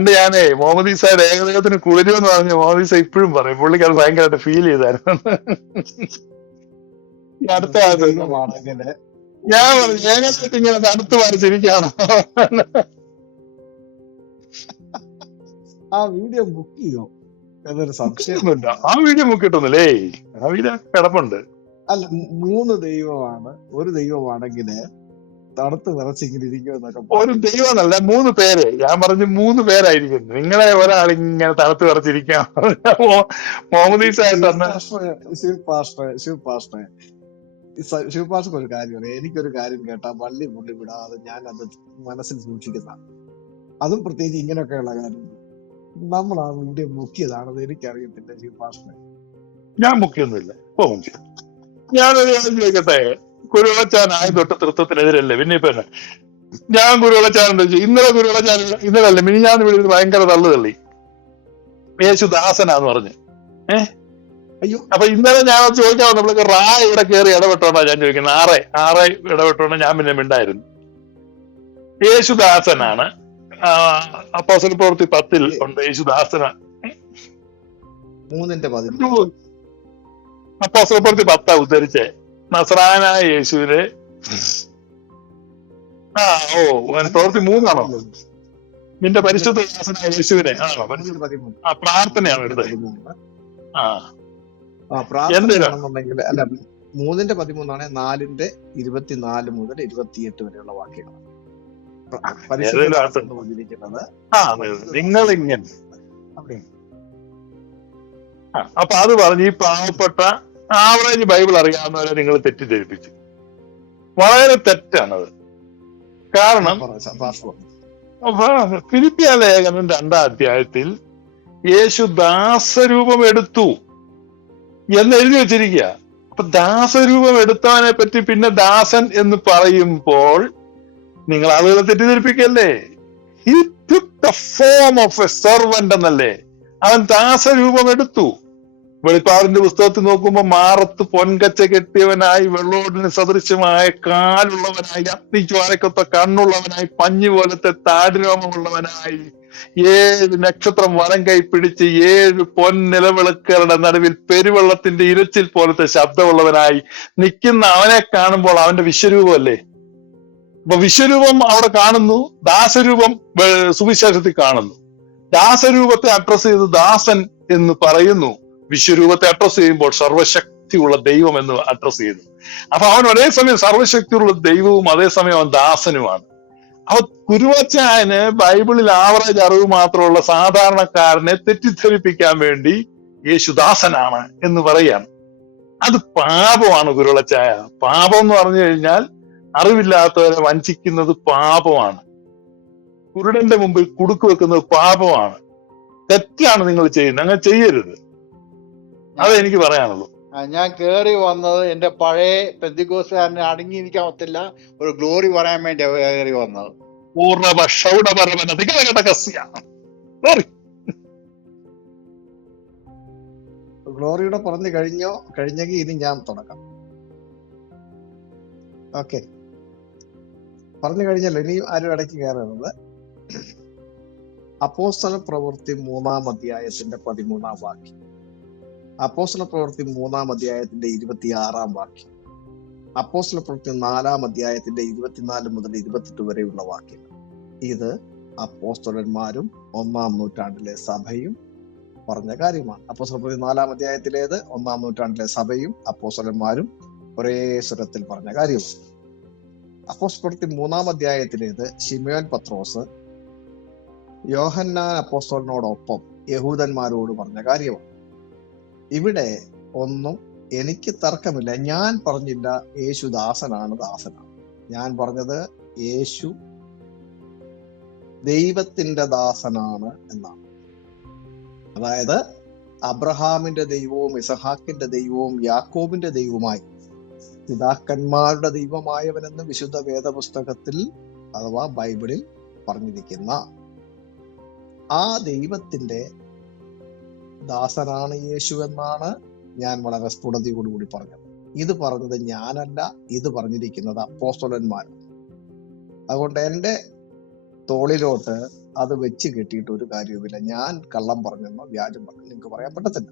പണ്ട് ഞാനേ മുഹമ്മദ് ഈസയുടെ ഏകദേഹത്തിന് കുളിരു എന്ന് പറഞ്ഞ മുഹമ്മദ് ഈസ ഇപ്പോഴും പറയും, പുള്ളിക്ക് അത് ഭയങ്കരമായിട്ട് ഫീൽ ചെയ്തായിരുന്നു. ഈ അടുത്ത ഒരു കാലത്ത് ദൈവമാണെങ്കിൽ ഞാൻ ഒരു പറഞ്ഞു, ഏകദേശം ദൈവമാണെങ്കിൽ ഇങ്ങനെ തണുത്ത് വരച്ചിരിക്കുകയാണോ? ആ വീഡിയോ ബുക്ക് ചെയ്യോ എന്നൊരു സംശയം മുക്കിട്ടൊന്നുമില്ല, ആ വീഡിയോ മുക്കിട്ടൊന്നുമില്ലേ, ആ വീഡിയോ കിടപ്പുണ്ട്. അല്ല, 3 ദൈവമാണ്, ഒരു ദൈവമാണെങ്കിൽ തണുത്ത് വിറച്ചിങ്ങനെ ഇരിക്കുമെന്നൊക്കെ ഒരു പറയുന്നു. ദൈവം എന്നല്ല, 3 പേര്. ഞാൻ പറഞ്ഞു 3 പേരായിരിക്കും. നിങ്ങളെ ഒരാളിങ്ങനെ തണുത്ത് വിറച്ചിരിക്കാം. മുഹമ്മദ് ഈസ ആയിട്ട് ശിവ് അന്ന് pastor Shiv pastor Shiv pastor Shiv pastor ഒരു കാര്യം അറിയാം. എനിക്കൊരു കാര്യം കേട്ടാ വള്ളി പുള്ളി വിടാതെ ഞാൻ അത് മനസ്സിൽ സൂക്ഷിക്കുന്ന, അതും പ്രത്യേകിച്ച് ഇങ്ങനെയൊക്കെയുള്ള കാര്യങ്ങൾ നമ്മൾ ആ വീഡിയോ മുക്കിയതാണെന്ന് എനിക്കറിയത്തില്ല ശിവ് പാസ്റ്റർ. ഞാൻ മുക്കിയൊന്നുമില്ല. ഇപ്പൊ മുക്കി. ഞാനൊരു കാര്യം ചോദിക്കട്ടെ, കുരുവളച്ചാനായ തൊട്ട് തൃത്വത്തിനെതിരല്ലേ, പിന്നെ ഇപ്പൊ എന്നാ? ഞാൻ കുരുവളച്ചാനുണ്ട് ചോദിച്ചു. ഇന്നലെ അല്ലേ മിനിഞ്ഞാന്ന് വിളിച്ചത് ഭയങ്കര തള്ളു തള്ളി, യേശുദാസനാന്ന് പറഞ്ഞു. അയ്യോ, അപ്പൊ ഇന്നലെ ഞാൻ ചോദിക്കാൻ വന്നപ്പോഴേക്ക് ഇവിടെ കയറി ഇടപെട്ടോണ്ടാ ഞാൻ ചോദിക്കുന്നത്. ആറെ ഇടപെട്ടോണ്ട് ഞാൻ പിന്നെ മിണ്ടായിരുന്നു. യേശുദാസനാണ്. അപ്പോസ്തല പ്രവൃത്തി 10 ഉണ്ട് യേശുദാസന. 3:13 അപ്പോസ്തല പ്രവൃത്തി 10 ഉദ്ധരിച്ചേ നസ്രായനായ യേശുവിനെ. പ്രവൃത്തി 3 നിന്റെ പരിശുദ്ധ ദാസനായ യേശുവിനെ പ്രാർത്ഥനയാണ് എടുത്തത്. പ്രാർത്ഥനയാണെന്നുണ്ടെങ്കിൽ അല്ല, 3:13 4:24 മുതൽ 28 വരെയുള്ള വാക്യങ്ങൾ. നിങ്ങളിങ്ങനെ അപ്പൊ അത് പറഞ്ഞ് ഈ പാവപ്പെട്ട ആവറേജ് ബൈബിൾ അറിയാവുന്നവരെ നിങ്ങൾ തെറ്റിദ്ധരിപ്പിച്ചു. വളരെ തെറ്റാണത്. കാരണം ഫിലിപ്പിയ ലേഖനം 2-ാം അധ്യായത്തിൽ യേശു ദാസരൂപം എടുത്തു എന്ന് എഴുതി വെച്ചിരിക്കുക. അപ്പൊ ദാസരൂപം എടുത്തവനെ പറ്റി പിന്നെ ദാസൻ എന്ന് പറയുമ്പോൾ നിങ്ങൾ ആളുകളെ തെറ്റിദ്ധരിപ്പിക്കല്ലേ. He took the form of a servant എന്നല്ലേ, അവൻ ദാസരൂപം എടുത്തു. വെളിപ്പാടിന്റെ പുസ്തകത്തിൽ നോക്കുമ്പോ മാറത്ത് പൊൻകച്ച കെട്ടിയവനായി, വെള്ളോടിന് സദൃശ്യമായ കാലുള്ളവനായി, അഗ്നിജ്വാലക്കൊത്ത കണ്ണുള്ളവനായി, പഞ്ഞു പോലത്തെ താടിരോമമുള്ളവനായി, 7 നക്ഷത്രം വലം കൈ പിടിച്ച് 7 പൊൻനിലവിളക്കുകളുടെ നടുവിൽ പെരുവെള്ളത്തിന്റെ ഇരച്ചിൽ പോലത്തെ ശബ്ദമുള്ളവനായി നിൽക്കുന്ന അവനെ കാണുമ്പോൾ അവന്റെ വിശ്വരൂപമല്ലേ. അപ്പൊ വിശ്വരൂപം അവിടെ കാണുന്നു, ദാസരൂപം സുവിശേഷത്തിൽ കാണുന്നു. ദാസരൂപത്തെ അഡ്രസ് ചെയ്ത് ദാസൻ എന്ന് പറയുന്നു, വിശ്വരൂപത്തെ അഡ്രസ് ചെയ്യുമ്പോൾ സർവശക്തിയുള്ള ദൈവം എന്ന് അഡ്രസ് ചെയ്യുന്നു. അപ്പൊ അവൻ ഒരേ സമയം സർവശക്തിയുള്ള ദൈവവും അതേസമയം അവൻ ദാസനുമാണ്. അപ്പൊ കുരുവച്ചായന് ബൈബിളിൽ ആവറേജ് അറിവ് മാത്രമുള്ള സാധാരണക്കാരനെ തെറ്റിദ്ധരിപ്പിക്കാൻ വേണ്ടി യേശുദാസനാണ് എന്ന് പറയാണ്. അത് പാപമാണ് കുരുവച്ചായ. പാപം എന്ന് പറഞ്ഞു കഴിഞ്ഞാൽ അറിവില്ലാത്തവരെ വഞ്ചിക്കുന്നത് പാപമാണ്. കുരുടന്റെ മുമ്പിൽ കുടുക്ക് വെക്കുന്നത് പാപമാണ്. തെറ്റാണ് നിങ്ങൾ ചെയ്യുന്നത്, അങ്ങനെ ചെയ്യരുത്. അതെനിക്ക് പറയാനുള്ളൂ. ഞാൻ കേറി വന്നത് എന്റെ പഴയ പെന്തിക്കോസ്തുകാരനെ അടങ്ങിയിരിക്കാൻ പറ്റില്ല, ഒരു ഗ്ലോറി പറയാൻ വേണ്ടി കയറി വന്നത്. ഗ്ലോറിയുടെ പറഞ്ഞു കഴിഞ്ഞെങ്കിൽ ഇനി ഞാൻ തുടങ്ങാം. ഓക്കെ, പറഞ്ഞു കഴിഞ്ഞല്ലോ, ഇനി ആരും ഇടയ്ക്ക് കയറുന്നത്. അപ്പോസ്തല പ്രവൃത്തി 3-ാം അധ്യായത്തിന്റെ 13-ാം വാക്യം, അപ്പോസ്തല പ്രവൃത്തി 3-ാം അധ്യായത്തിന്റെ 26-ാം വാക്യം, അപ്പോസ്തല പ്രവൃത്തി 4-ാം അധ്യായത്തിന്റെ 24 മുതൽ 28 വരെയുള്ള വാക്യങ്ങൾ. ഇത് അപ്പോസ്തലന്മാരും 1-ാം നൂറ്റാണ്ടിലെ സഭയും പറഞ്ഞ കാര്യമാണ്. അപ്പോസ്തല പ്രവൃത്തി 4-ാം അധ്യായത്തിലേത് 1-ാം നൂറ്റാണ്ടിലെ സഭയും അപ്പോസ്തലന്മാരും ഒരേ സ്വരത്തിൽ പറഞ്ഞ കാര്യമാണ്. അപ്പോസ്തല പ്രവൃത്തി 3-ാം അധ്യായത്തിലേത് ശിമയോൻ പത്രോസ് യോഹന്നാൻ അപ്പോസ്തലനോടൊപ്പം യഹൂദന്മാരോട് പറഞ്ഞ കാര്യമാണ്. ഇവിടെ ഒന്നും എനിക്ക് തർക്കമില്ല. ഞാൻ പറഞ്ഞില്ല യേശു ദാസനാണ്. ഞാൻ പറഞ്ഞത് യേശു ദൈവത്തിന്റെ ദാസനാണ് എന്നാണ്. അതായത് അബ്രഹാമിന്റെ ദൈവവും ഇസഹാക്കിന്റെ ദൈവവും യാക്കോബിന്റെ ദൈവവുമായി പിതാക്കന്മാരുടെ ദൈവമായവനെന്ന് വിശുദ്ധ വേദപുസ്തകത്തിൽ അഥവാ ബൈബിളിൽ പറഞ്ഞിരിക്കുന്ന ആ ദൈവത്തിന്റെ ദാസനാണ് യേശു എന്നാണ് ഞാൻ വളരെ സ്ഫുടതയോടുകൂടി പറഞ്ഞത്. ഇത് പറഞ്ഞത് ഞാനല്ല, ഇത് പറഞ്ഞിരിക്കുന്നത് അപ്പോസ്തലന്മാരാണ്. അതുകൊണ്ട് എൻ്റെ തോളിലോട്ട് അത് വെച്ച് കെട്ടിയിട്ട് ഒരു കാര്യവുമില്ല. ഞാൻ കള്ളം പറഞ്ഞെന്നോ വ്യാജം പറഞ്ഞു നിങ്ങൾക്ക് പറയാൻ പറ്റത്തില്ല.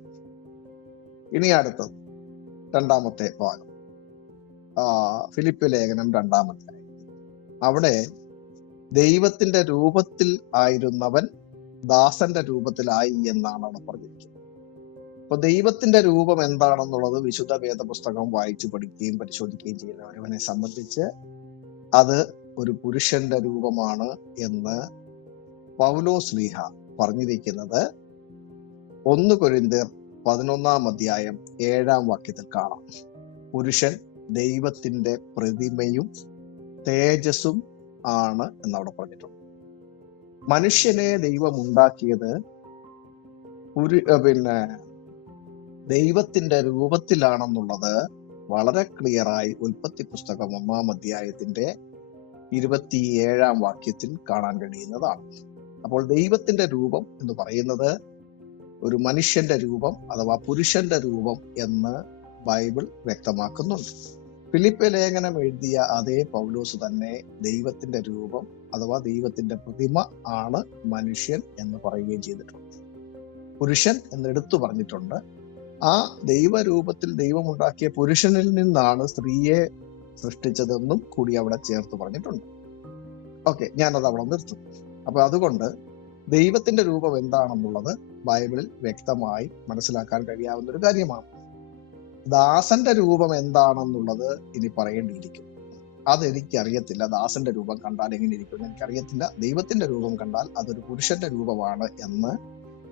ഇനി അടുത്തത് രണ്ടാമത്തെ ഭാഗം, ഫിലിപ്പ് ലേഖനം 2-ാം അധ്യായം. അവിടെ ദൈവത്തിന്റെ രൂപത്തിൽ ആയിരുന്നവൻ ദാസന്റെ രൂപത്തിലായി എന്നാണ് അവിടെ പറഞ്ഞിരിക്കുന്നത്. അപ്പൊ ദൈവത്തിന്റെ രൂപം എന്താണെന്നുള്ളത് വിശുദ്ധ വേദപുസ്തകം വായിച്ചു പഠിക്കുകയും പരിശോധിക്കുകയും ചെയ്യുന്ന ഒരുവനെ സംബന്ധിച്ച് അത് ഒരു പുരുഷന്റെ രൂപമാണ് എന്ന് പൗലോസ്ലീഹ പറഞ്ഞിരിക്കുന്നത് 1 കൊരിന്ത്യർ 11-ാം അധ്യായം 7-ാം വാക്യത്തിൽ കാണാം. പുരുഷൻ ദൈവത്തിന്റെ പ്രതിമയും തേജസ്സും ആണ് എന്നവിടെ പറഞ്ഞിട്ടുണ്ട്. മനുഷ്യനെ ദൈവം ഉണ്ടാക്കിയത് ദൈവത്തിന്റെ രൂപത്തിലാണെന്നുള്ളത് വളരെ ക്ലിയറായി ഉൽപ്പത്തി പുസ്തകം 1-ാം അധ്യായത്തിന്റെ 27-ാം വാക്യത്തിൽ കാണാൻ കഴിയുന്നതാണ്. അപ്പോൾ ദൈവത്തിന്റെ രൂപം എന്ന് പറയുന്നത് ഒരു മനുഷ്യന്റെ രൂപം അഥവാ പുരുഷന്റെ രൂപം എന്ന് ബൈബിൾ വ്യക്തമാക്കുന്നുണ്ട്. ഫിലിപ്പ് ലേഖനം എഴുതിയ അതേ പൗലോസ് തന്നെ ദൈവത്തിന്റെ രൂപം അഥവാ ദൈവത്തിന്റെ പ്രതിമ ആണ് മനുഷ്യൻ എന്ന് പറയുകയും ചെയ്തിട്ടുണ്ട്. പുരുഷൻ എന്ന് എടുത്തു പറഞ്ഞിട്ടുണ്ട്. ആ ദൈവരൂപത്തിൽ ദൈവമുണ്ടാക്കിയ പുരുഷനിൽ നിന്നാണ് സ്ത്രീയെ സൃഷ്ടിച്ചതെന്നും കൂടി അവിടെ ചേർത്ത് പറഞ്ഞിട്ടുണ്ട്. ഓക്കെ, ഞാനത് അവിടെ നിർത്തും. അപ്പൊ അതുകൊണ്ട് ദൈവത്തിന്റെ രൂപം എന്താണെന്നുള്ളത് ബൈബിളിൽ വ്യക്തമായി മനസ്സിലാക്കാൻ കഴിയാവുന്ന ഒരു കാര്യമാണ്. ദാസന്റെ രൂപം എന്താണെന്നുള്ളത് ഇനി പറയേണ്ടിയിരിക്കും. അതെനിക്കറിയത്തില്ല. ദാസന്റെ രൂപം കണ്ടാൽ എങ്ങനെ ഇരിക്കും എനിക്കറിയത്തില്ല. ദൈവത്തിന്റെ രൂപം കണ്ടാൽ അതൊരു പുരുഷന്റെ രൂപമാണ് എന്ന്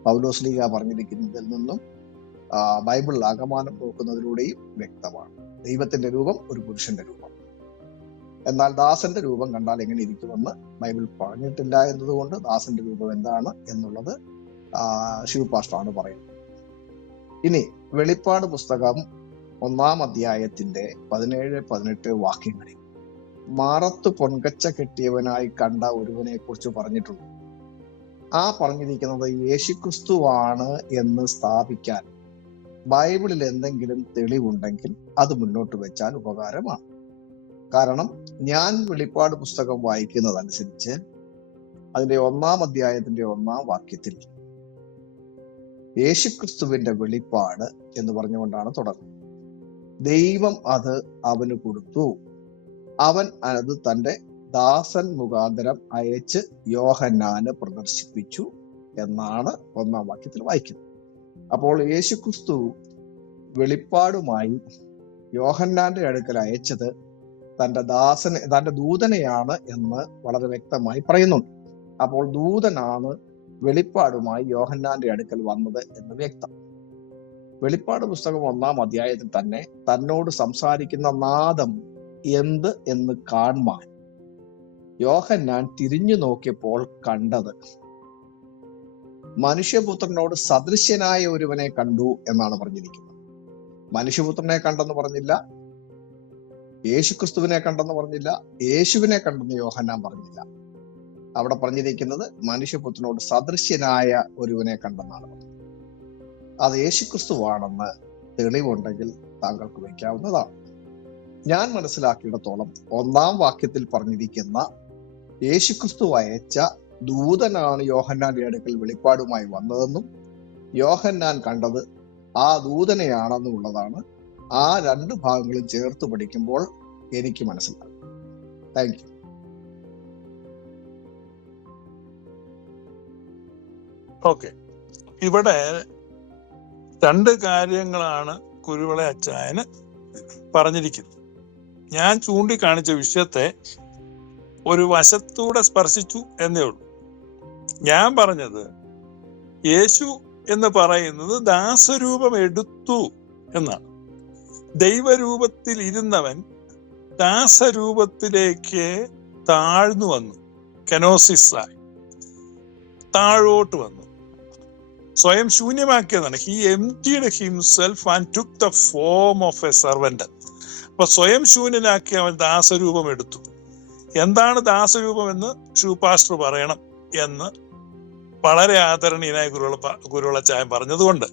പൗലോസ്ലീഹ പറഞ്ഞിരിക്കുന്നതിൽ നിന്നും ബൈബിളിൽ ആകമാനം നോക്കുന്നതിലൂടെയും വ്യക്തമാണ്. ദൈവത്തിന്റെ രൂപം ഒരു പുരുഷന്റെ രൂപം. എന്നാൽ ദാസന്റെ രൂപം കണ്ടാൽ എങ്ങനെ ഇരിക്കുമെന്ന് ബൈബിൾ പറഞ്ഞിട്ടില്ല എന്നതുകൊണ്ട് ദാസന്റെ രൂപം എന്താണ് എന്നുള്ളത് ശിവ് പാസ്റ്ററാണ് പറയുന്നത്. ഇനി വെളിപ്പാട് പുസ്തകം 1-ാം അധ്യായത്തിന്റെ 17-18 വാക്യങ്ങളിൽ മാറത്ത് പൊൻകച്ച കെട്ടിയവനായി കണ്ട ഒരുവനെ കുറിച്ച് പറഞ്ഞിട്ടുണ്ട്. ആ പറഞ്ഞിരിക്കുന്നത് യേശുക്രിസ്തുവാണ് എന്ന് സ്ഥാപിക്കാൻ ബൈബിളിൽ എന്തെങ്കിലും തെളിവുണ്ടെങ്കിൽ അത് മുന്നോട്ട് വെച്ചാൽ ഉപകാരമാണ്. കാരണം ഞാൻ വെളിപ്പാട് പുസ്തകം വായിക്കുന്നതനുസരിച്ച് അതിന്റെ 1-ാം അധ്യായത്തിന്റെ 1-ാം വാക്യത്തിൽ യേശുക്രിസ്തുവിന്റെ വെളിപ്പാട് എന്ന് പറഞ്ഞുകൊണ്ടാണ് തുടങ്ങുന്നത്. ദൈവം അത് അവന് കൊടുത്തു, അവൻ അത് തന്റെ ദാസൻ മുഖാന്തരം അയച്ച് യോഹന്നാന് പ്രദർശിപ്പിച്ചു എന്നാണ് 1-ാം വാക്യത്തിൽ വായിക്കുന്നത്. അപ്പോൾ യേശുക്രിസ്തു വെളിപ്പാടുമായി യോഹന്നാന്റെ അടുക്കൽ അയച്ചത് തന്റെ ദൂതനെയാണ് എന്ന് വളരെ വ്യക്തമായി പറയുന്നുണ്ട്. അപ്പോൾ ദൂതനാണ് വെളിപ്പാടുമായി യോഹന്നാന്റെ അടുക്കൽ വന്നത് എന്ന് വ്യക്തം. വെളിപ്പാട് പുസ്തകം 1-ാം അധ്യായത്തിൽ തന്നെ തന്നോട് സംസാരിക്കുന്ന നാദം എന്ത് എന്ന് കാണുവാൻ യോഹന്നാൻ തിരിഞ്ഞു നോക്കിയപ്പോൾ കണ്ടത് മനുഷ്യപുത്രനോട് സദൃശ്യനായ ഒരുവനെ കണ്ടു എന്നാണ് പറഞ്ഞിരിക്കുന്നത്. മനുഷ്യപുത്രനെ കണ്ടെന്ന് പറഞ്ഞില്ല, യേശുക്രിസ്തുവിനെ കണ്ടെന്ന് പറഞ്ഞില്ല, യേശുവിനെ കണ്ടെന്ന് യോഹന്നാൻ പറഞ്ഞില്ല. അവിടെ പറഞ്ഞിരിക്കുന്നത് മനുഷ്യപുത്രനോട് സദൃശ്യനായ ഒരുവനെ കണ്ടെന്നാണ് പറഞ്ഞത്. അത് യേശുക്രിസ്തുവാണെന്ന് തെളിവുണ്ടെങ്കിൽ താങ്കൾക്ക് വയ്ക്കാവുന്നതാണ്. ഞാൻ മനസ്സിലാക്കിയിടത്തോളം 1-ാം വാക്യത്തിൽ പറഞ്ഞിരിക്കുന്ന യേശുക്രിസ്തു അയച്ച ദൂതനാണ് യോഹന്നാന്റെ അടുക്കൽ വെളിപ്പാടുമായി വന്നതെന്നും യോഹന്നാൻ കണ്ടത് ആ ദൂതനെയാണെന്നുള്ളതാണ് ആ 2 ഭാഗങ്ങളും ചേർത്ത് പഠിക്കുമ്പോൾ എനിക്ക് മനസ്സിലാകും. Thank you. ഓക്കെ, ഇവിടെ 2 കാര്യങ്ങളാണ് കുരുവിള അച്ചായന് പറഞ്ഞിരിക്കുന്നത്. ഞാൻ ചൂണ്ടിക്കാണിച്ച വിഷയത്തെ ഒരു വശത്തൂടെ സ്പർശിച്ചു എന്നേ ഉള്ളൂ. ഞാൻ പറഞ്ഞത് യേശു എന്ന് പറയുന്നത് ദാസരൂപം എടുത്തു എന്നാണ്. ദൈവരൂപത്തിൽ ഇരുന്നവൻ ദാസരൂപത്തിലേക്ക് താഴ്ന്നു വന്നു, കെനോസിസായി താഴോട്ട് വന്നു, സ്വയം ശൂന്യമാക്കിയതാണ്. He emptied himself and took the form of a servant. അപ്പൊ സ്വയം ശൂന്യനാക്കി അവൻ ദാസരൂപം എടുത്തു. എന്താണ് ദാസരൂപം എന്ന് പാസ്റ്റർ പറയണം എന്ന് വളരെ ആദരണീയനായ കുരുവിളച്ചായൻ പറഞ്ഞതുകൊണ്ട്,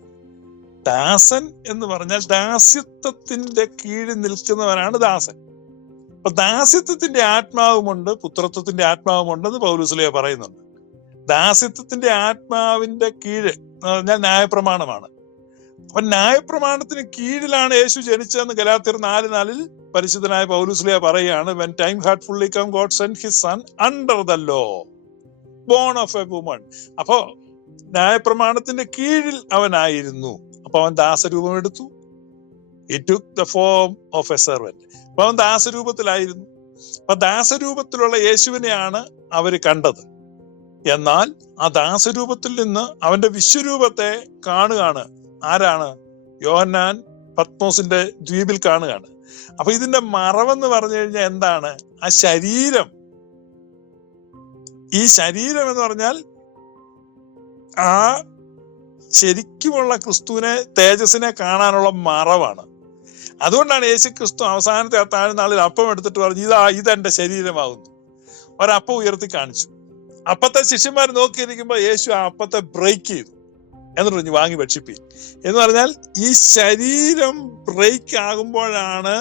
ദാസൻ എന്ന് പറഞ്ഞാൽ ദാസ്യത്വത്തിന്റെ കീഴിൽ നിൽക്കുന്നവനാണ് ദാസൻ. അപ്പൊ ദാസ്യത്വത്തിന്റെ ആത്മാവുമുണ്ട്, പുത്രത്വത്തിന്റെ ആത്മാവുമുണ്ടെന്ന് പൗലോസ്ലീഹ പറയുന്നുണ്ട്. ദാസ്യത്വത്തിന്റെ ആത്മാവിന്റെ കീഴ് എന്ന് പറഞ്ഞാൽ ന്യായപ്രമാണമാണ്. അപ്പൊ ന്യായപ്രമാണത്തിന് കീഴിലാണ് യേശു ജനിച്ചതെന്ന് ഗലാത്യർ 4:4 പരിശുദ്ധനായ പൗലോസ് പറയുകയാണ്. when time had fully come, God sent his son under the law, born of a woman. അപ്പോ ന്യായപ്രമാണത്തിന്റെ കീഴിൽ അവനായിരുന്നു. അപ്പൊ അവൻ ദാസരൂപം എടുത്തു. he took the form of a servant. അപ്പൊ അവൻ ദാസരൂപത്തിലായിരുന്നു. അപ്പൊ ദാസരൂപത്തിലുള്ള യേശുവിനെയാണ് അവര് കണ്ടത്. എന്നാൽ ആ ദാസരൂപത്തിൽ നിന്ന് അവന്റെ വിശ്വരൂപത്തെ കാണുകയാണ്. ആരാണ്? യോഹന്നാൻ പത്മോസിന്റെ ദ്വീപിൽ കാണുകയാണ്. അപ്പൊ ഇതിന്റെ മറവെന്ന് പറഞ്ഞു കഴിഞ്ഞാൽ എന്താണ്? ആ ശരീരം. ഈ ശരീരം എന്ന് പറഞ്ഞാൽ ആ ശരിക്കുമുള്ള ക്രിസ്തുവിനെ, തേജസ്സിനെ കാണാനുള്ള മറവാണ്. അതുകൊണ്ടാണ് യേശു ക്രിസ്തു അവസാനത്തെ താഴ്നാളിൽ അപ്പം എടുത്തിട്ട് പറഞ്ഞു, ഇതെന്റെ ശരീരമാകുന്നു. ഒരപ്പം ഉയർത്തി കാണിച്ചു. അപ്പത്തെ ശിഷ്യന്മാർ നോക്കിയിരിക്കുമ്പോ യേശു ആ അപ്പത്തെ ബ്രേക്ക് ചെയ്തു. എന്നിട്ട് പറഞ്ഞു, വാങ്ങി ഭക്ഷിപ്പി എന്ന് പറഞ്ഞാൽ ഈ ശരീരം ബ്രേക്ക് ആകുമ്പോഴാണ്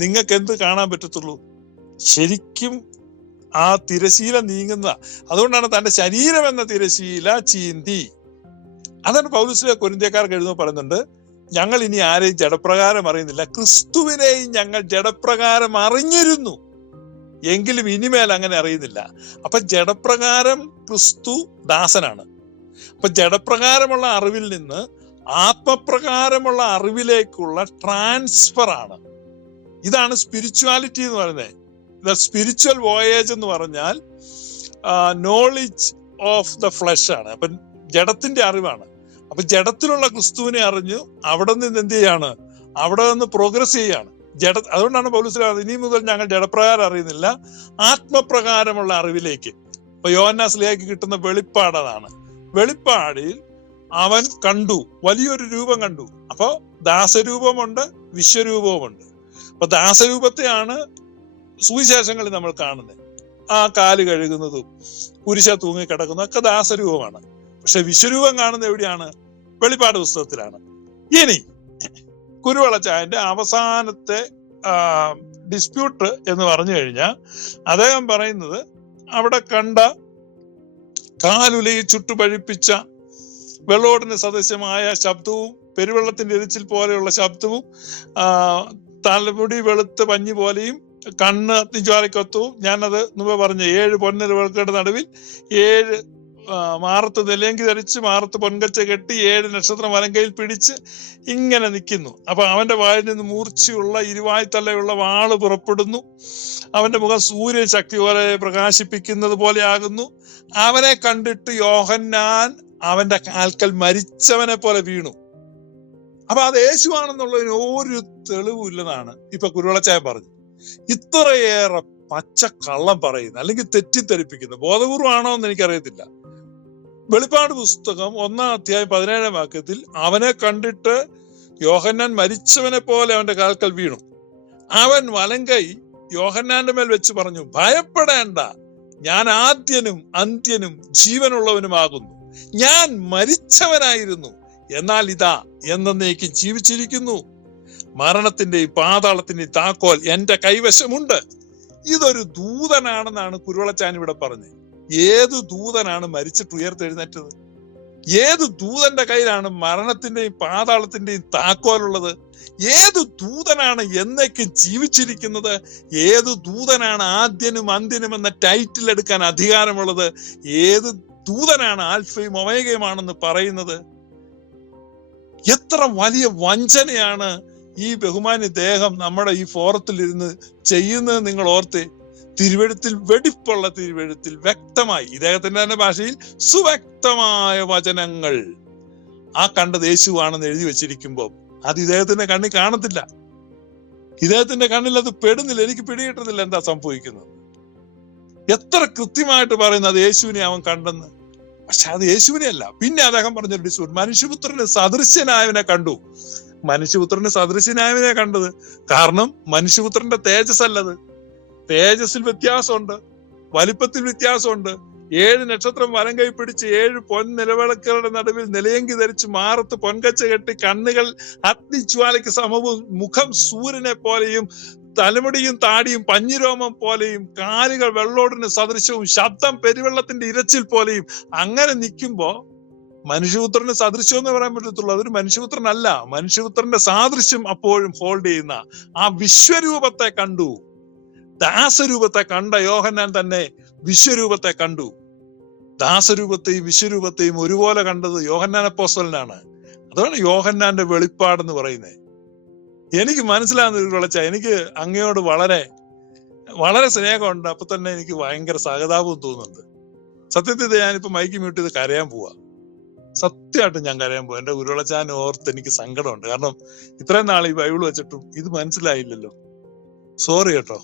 നിങ്ങൾക്ക് എന്ത് കാണാൻ പറ്റത്തുള്ളൂ? ശരിക്കും ആ തിരശീല നീങ്ങുന്ന. അതുകൊണ്ടാണ് തന്റെ ശരീരം എന്ന തിരശീല ചീന്തി. അതാണ് പൗലോസ് കൊരിന്ത്യക്കാർക്ക് എഴുതുമ്പോൾ പറയുന്നുണ്ട്, ഞങ്ങൾ ഇനി ആരെയും ജഡപ്രകാരം അറിയുന്നില്ല, ക്രിസ്തുവിനെയും ഞങ്ങൾ ജഡപ്രകാരം അറിഞ്ഞിരുന്നു, എങ്കിലും ഇനിമേൽ അങ്ങനെ അറിയുന്നില്ല. അപ്പൊ ജഡപ്രകാരം ക്രിസ്തു ദാസനാണ്. അപ്പൊ ജഡപ്രകാരമുള്ള അറിവിൽ നിന്ന് ആത്മപ്രകാരമുള്ള അറിവിലേക്കുള്ള ട്രാൻസ്ഫർ ആണ്. ഇതാണ് സ്പിരിച്വാലിറ്റി എന്ന് പറയുന്നത്. സ്പിരിച്വൽ വോയേജ് എന്ന് പറഞ്ഞാൽ നോളജ് ഓഫ് ദ ഫ്ലഷ് ആണ്. അപ്പൊ ജഡത്തിന്റെ അറിവാണ്. അപ്പൊ ജഡത്തിലുള്ള ക്രിസ്തുവിനെ അറിഞ്ഞു അവിടെ നിന്ന് എന്ത് ചെയ്യാണ്? അവിടെ നിന്ന് പ്രോഗ്രസ് ചെയ്യാണ്. അതുകൊണ്ടാണ് പൗലോസ് ഇനി മുതൽ ഞങ്ങൾ ജഡപ്രകാരം അറിയുന്നില്ല, ആത്മപ്രകാരമുള്ള അറിവിലേക്ക്. അപ്പൊ യോഹന്നാസ്ലീഹായ്ക്ക് കിട്ടുന്ന വെളിപ്പാട് അതാണ്. വെളിപ്പാടിൽ അവൻ കണ്ടു, വലിയൊരു രൂപം കണ്ടു. അപ്പൊ ദാസരൂപമുണ്ട്, വിശ്വരൂപവുമുണ്ട്. അപ്പൊ ദാസരൂപത്തെയാണ് സുവിശേഷങ്ങളിൽ നമ്മൾ കാണുന്നത്. ആ കാല് കഴുകുന്നതും കുരിശ തൂങ്ങി കിടക്കുന്നതും ഒക്കെ ദാസരൂപമാണ്. പക്ഷെ വിശ്വരൂപം കാണുന്നത് എവിടെയാണ്? വെളിപ്പാട് പുസ്തകത്തിലാണ്. ഇനി കുരുവളച്ചായന്റെ അവസാനത്തെ ഡിസ്പ്യൂട്ട് എന്ന് പറഞ്ഞു കഴിഞ്ഞാൽ അദ്ദേഹം പറയുന്നത്, അവിടെ കണ്ട കാലുലയിൽ ചുട്ടുപഴിപ്പിച്ച വെള്ളോടിന് സദൃശ്യമായ ശബ്ദവും പെരുവെള്ളത്തിന്റെ എരിച്ചിൽ പോലെയുള്ള ശബ്ദവും തലമുടി വെളുത്ത പഞ്ഞി പോലെയും കണ്ണ് അഗ്നിജ്വാലയ്ക്കൊത്തവും, ഞാനത് മുമ്പ് പറഞ്ഞു, 7 പൊന്നിരകൾക്കയുടെ നടുവിൽ 7 മാറത്ത് നിലയങ്കി ധരിച്ച് മാറത്ത് പൊൻകച്ച കെട്ടി 7 നക്ഷത്രം വലങ്കയിൽ പിടിച്ച് ഇങ്ങനെ നിൽക്കുന്നു. അപ്പൊ അവന്റെ വായിൽ നിന്ന് മൂർച്ചയുള്ള ഇരുവായ്ത്തലയുള്ള വാള് പുറപ്പെടുന്നു. അവന്റെ മുഖം സൂര്യൻ ശക്തി പോലെ പ്രകാശിപ്പിക്കുന്നത് പോലെ ആകുന്നു. അവനെ കണ്ടിട്ട് യോഹന്നാൻ അവന്റെ കാൽക്കൽ മരിച്ചവനെ പോലെ വീണു. അപ്പൊ അത് യേശുവാണെന്നുള്ളതിന് ഒരു തെളിവില്ലെന്നാണ് ഇപ്പൊ കുരുവളച്ചായ പറഞ്ഞു. ഇത്രയേറെ പച്ചക്കള്ളം പറയുന്നു, അല്ലെങ്കിൽ തെറ്റിദ്ധരിപ്പിക്കുന്നു. ബോധപൂർവമാണോ എന്ന് എനിക്കറിയത്തില്ല. വെളിപ്പാട് പുസ്തകം 1-ാം അധ്യായം 17-ാം വാക്യത്തിൽ അവനെ കണ്ടിട്ട് യോഹന്നാൻ മരിച്ചവനെ പോലെ അവന്റെ കാൽക്കൽ വീണു. അവൻ വലങ്കൈ യോഹന്നാന്റെ മേൽ വെച്ച് പറഞ്ഞു, ഭയപ്പെടേണ്ട, ഞാൻ ആദ്യനും അന്ത്യനും ജീവനുള്ളവനുമാകുന്നു. ഞാൻ മരിച്ചവനായിരുന്നു, എന്നാൽ ഇതാ എന്നേക്കും ജീവിച്ചിരിക്കുന്നു. മരണത്തിന്റെയും പാതാളത്തിന്റെയും താക്കോൽ എന്റെ കൈവശമുണ്ട്. ഇതൊരു ദൂതനാണെന്നാണ് കുരുവളച്ചാൻ ഇവിടെ പറഞ്ഞത്. ഏത് ദൂതനാണ് മരിച്ചിട്ട് ഉയർത്തെഴുന്നേറ്റത്? ഏത് ദൂതന്റെ കയ്യിലാണ് മരണത്തിന്റെയും പാതാളത്തിന്റെയും താക്കോലുള്ളത്? ഏത് ദൂതനാണ് എന്നേക്കും ജീവിച്ചിരിക്കുന്നത്? ഏത് ദൂതനാണ് ആദ്യനും അന്ത്യനും എന്ന ടൈറ്റിൽ എടുക്കാൻ അധികാരമുള്ളത്? ഏത് ദൂതനാണ് ആൽഫയും ഒമേഗയുമാണെന്ന് പറയുന്നത്? എത്ര വലിയ വഞ്ചനയാണ് ഈ ബഹുമാന്യ ദേഹം നമ്മുടെ ഈ ഫോറത്തിൽ ഇരുന്ന് ചെയ്യുന്നത് നിങ്ങൾ ഓർത്തേ. തിരുവെഴുത്തിൽ, വെടിപ്പുള്ള തിരുവെഴുത്തിൽ വ്യക്തമായി, ഇദ്ദേഹത്തിന്റെ തന്നെ ഭാഷയിൽ സുവ്യക്തമായ വചനങ്ങൾ ആ കണ്ടത് യേശുവാണെന്ന് എഴുതി വെച്ചിരിക്കുമ്പോൾ അത് ഇദ്ദേഹത്തിന്റെ കണ്ണിൽ കാണത്തില്ല. ഇദ്ദേഹത്തിന്റെ കണ്ണിൽ അത് പെടുന്നില്ല. എനിക്ക് പിടികിട്ടുന്നില്ല എന്താ സംഭവിക്കുന്നത്. എത്ര കൃത്യമായിട്ട് പറയുന്നത് യേശുവിനെ അവൻ കണ്ടെന്ന്. പക്ഷെ അത് യേശുവിനെ അല്ല. പിന്നെ അദ്ദേഹം പറഞ്ഞൊരു ഡിസ്പ്യൂട്ട്, മനുഷ്യപുത്രന് സദൃശ്യനായവനെ കണ്ടു. മനുഷ്യപുത്രന് സദൃശ്യനായവനെ കണ്ടത് കാരണം മനുഷ്യപുത്രന്റെ തേജസ് അല്ലത്. തേജസ്സിൽ വ്യത്യാസമുണ്ട്, വലിപ്പത്തിൽ വ്യത്യാസമുണ്ട്. 7 നക്ഷത്രം വലങ്കൈ പിടിച്ച് 7 പൊൻനിലവിളക്കുകളുടെ നടുവിൽ നിലയങ്കി ധരിച്ച് മാറത്ത് പൊൻകച്ച കെട്ടി കണ്ണുകൾ അഗ്നിജ്വാലയ്ക്ക് സമവും മുഖം സൂര്യനെ പോലെയും തലമുടിയും താടിയും പഞ്ഞിരോമം പോലെയും, കാലുകൾ വെള്ളോടിന് സദൃശവും, ശബ്ദം പെരുവെള്ളത്തിന്റെ ഇരച്ചിൽ പോലെയും. അങ്ങനെ നിൽക്കുമ്പോ മനുഷ്യപുത്രന് സദൃശ്യം എന്ന് പറയാൻ പറ്റത്തുള്ളൂ. അതൊരു മനുഷ്യപുത്രനല്ല. മനുഷ്യപുത്രന്റെ സാദൃശ്യം അപ്പോഴും ഹോൾഡ് ചെയ്യുന്ന ആ വിശ്വരൂപത്തെ കണ്ടു. ദാസരൂപത്തെ കണ്ട യോഹന്നാൻ തന്നെ വിശ്വരൂപത്തെ കണ്ടു. ദാസരൂപത്തെയും വിശ്വരൂപത്തെയും ഒരുപോലെ കണ്ടത് യോഹന്നാൻ അപ്പോസ്തലനാണ്. അതാണ് യോഹന്നാന്റെ വെളിപ്പാടെന്ന് പറയുന്നത്. എനിക്ക് മനസ്സിലാകുന്ന ഒരു വിളച്ച, എനിക്ക് അങ്ങയോട് വളരെ വളരെ സ്നേഹമുണ്ട്. അപ്പൊ തന്നെ എനിക്ക് ഭയങ്കര സഹതാപവും തോന്നുന്നുണ്ട്. സത്യത്തിൽ ഞാനിപ്പോ മൈക്ക് മ്യൂട്ട് ചെയ്ത് കരയാൻ പോവാ. സത്യമായിട്ടും ഞാൻ കരയാൻ പോവാ. എന്റെ ഉരുളച്ചാൻ ഓർത്ത് എനിക്ക് സങ്കടമുണ്ട്. കാരണം ഇത്രയും നാൾ ഈ ബൈബിൾ വെച്ചിട്ടും ഇത് മനസ്സിലായില്ലല്ലോ. സോറി കേട്ടോ.